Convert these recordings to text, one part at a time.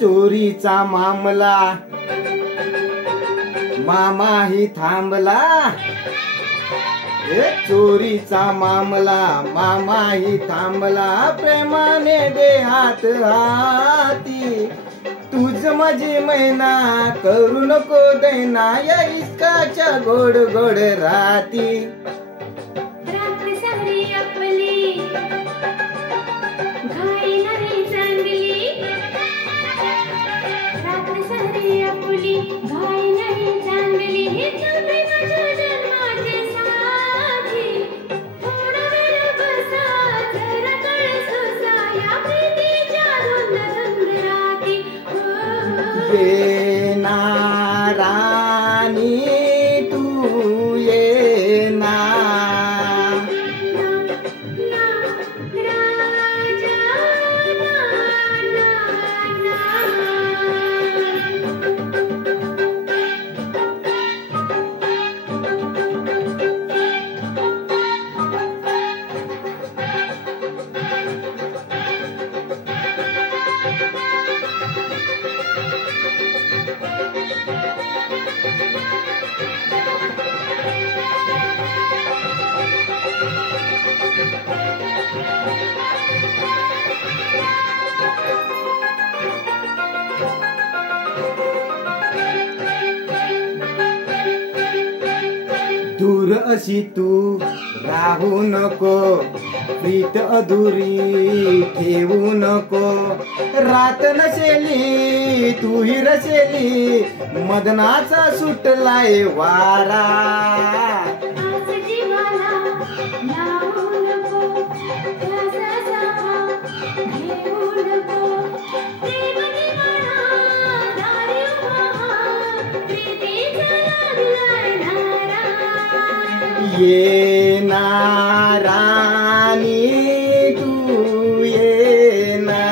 चोरीचा मामला मामाही थांबला, चोरीचा मामला मामाही थांबला, प्रेमाने दे हात हाती, तुझ माझी मैना करू नको दैना, या इश्काच्या गोड गोड राती. ये ना राणी तू ये ना, दूर अशी तू राहू नको, प्रीत अधुरी ठेवू नको, रात नसेली तू ही रसेली, मदनाचा सुटलाय वारा. ये ना राणी तू ये ना,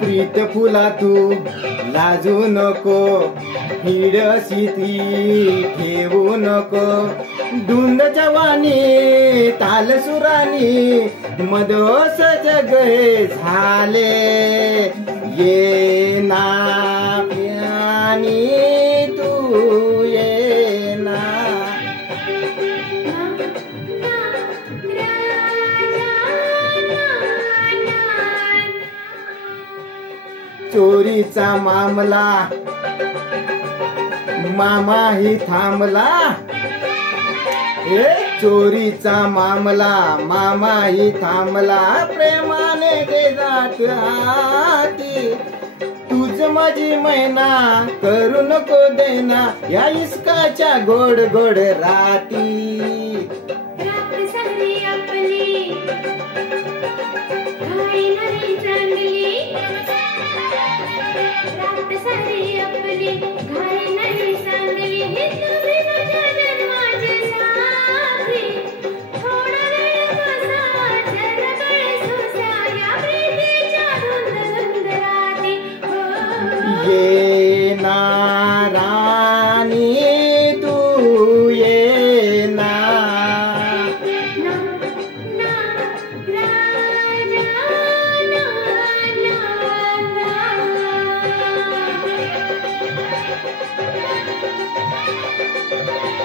प्रीत फुला तू लाजू नको, हिड अशी ती ठेवू नको, धुंद जवानी ताल सुरानी, मदोस जग झाले. ये ना प्यानी तू ये ना, चोरीचा मामला मामाही थांबला, चोरीचा मामला मामाही थांबला, प्रेमाने दे जात हाती, तुझ माझी मैना करू नको दैना, या इश्काच्या गोड गोड राती.